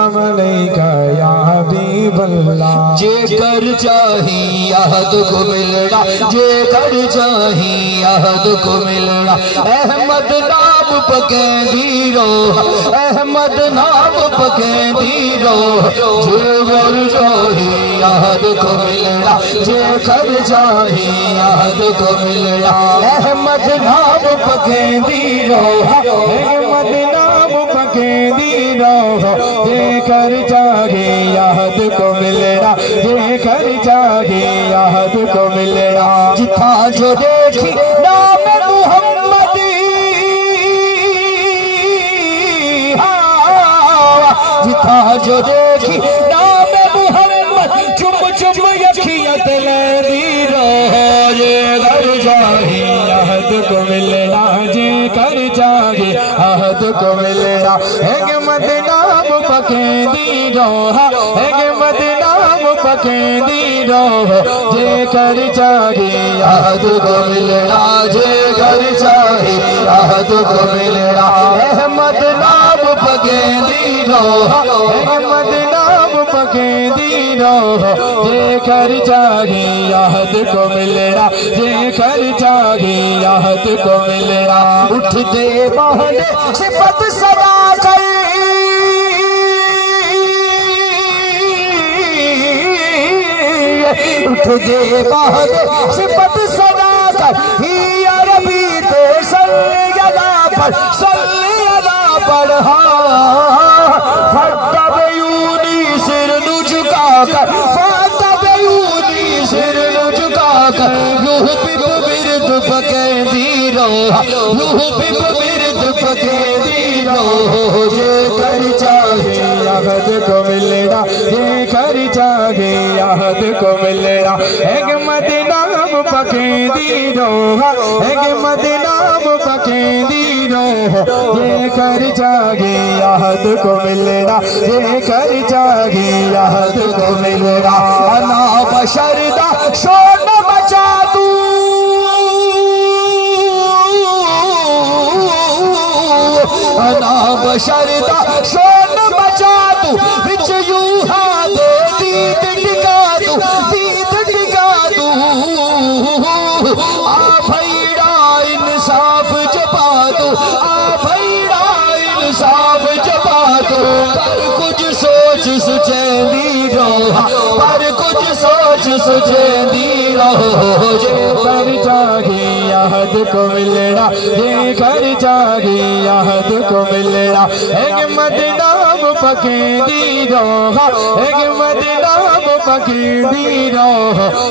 सलाम अलैका या हबीबल्लाह। जे कर चाही याद को मिलना, जे कर चाही याद को मिलना। अहमद नाम पके दीरो, अहमद नाम पके दीरो। जे कर चाही याद को मिलना, जे कर चाही याद को मिलना। अहमद नाम पके दीरो, अहमद नाम पके दीरो। जे कर चाहे याद को मिलना, जे कर चाहे याद को मिलना। जिथा जो देखी नाम मुहम्मद, जिथा जो देखी नाम मुहम्मद। चुम चुम अखियां तलैंदी रहो। जे कर चाही याद को मिलना, जे कर चाहे याद को मिलना। अहमद नाम पके दीरो, अहमद नाम पके दीरो। जे कर चाहे याद को मिलना, जे कर चाहे याद को मिलना। अहमद नाम पके दीरो, अहमद नाम पके दीरो। जे कर चाहे याद को मिलना, जे कर चाहे याद को मिलना। उठते बहने सिफत सदा कर, उठते बहने सिफत सदा कर। ही अरबी ते सल्ले अला पर, सल्ले अला पर। फतबयूनी सिर नु झुका कर, फतबयूनी सिर नु झुका कर। रूह बिब बिरद पके दीरो, रूह बिब बिरद पके दीरो। जे कर चाहे याद को मिलना, जे कर चाहे याद को मिलना। अहमद नाम पके दीरो, अहमद नाम पके दीरो। जे कर चाहे याद को मिलना, जे कर चाहे याद को मिलना। अना बशरदा शोन बचा तू, अना बशरदा शोन बचा तू। विच यूहा दे दीद टिका तू, दीद टिका तू। आ भैड़ा इंसाफ जपा तू, आ भैड़ा इंसाफ जपा तू। पर कुछ सोच सुचेंदी रहो, पर कुछ सोच सुचेंदी रहो। जे कर चाहे याद को मिलना, जे कर चाहे याद को मिलना। अहमद नाम पके दीरो, अहमद नाम पके दीरो।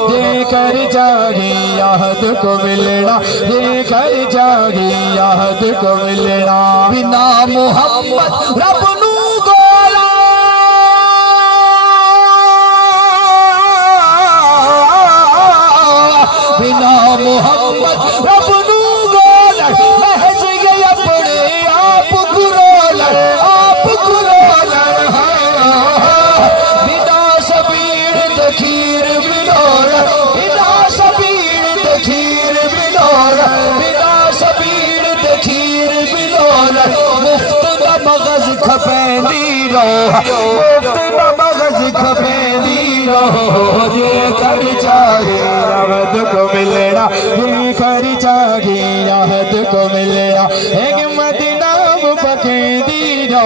जे कर चाहे याद को मिलना, जे कर चाहे याद को मिलना। बिना मोहम्मद रब नू गोला, बिना मोहम्मद रब नू गोला। महज गए अपने आप गुरोल, आप गुरोल। बिना सबीर दखीर बिलोर, बिना सबीर दखीर बिलोर, बिना सबीर दखीर बिलोर। मुफ्त न मगज खपेंदी रहो, मुफ्त न मगज खपेंदी रहो। जे कर चाहे याद को मिलना, जे कर चाहे याद को मिलना। अहमद नाम पके दीरो।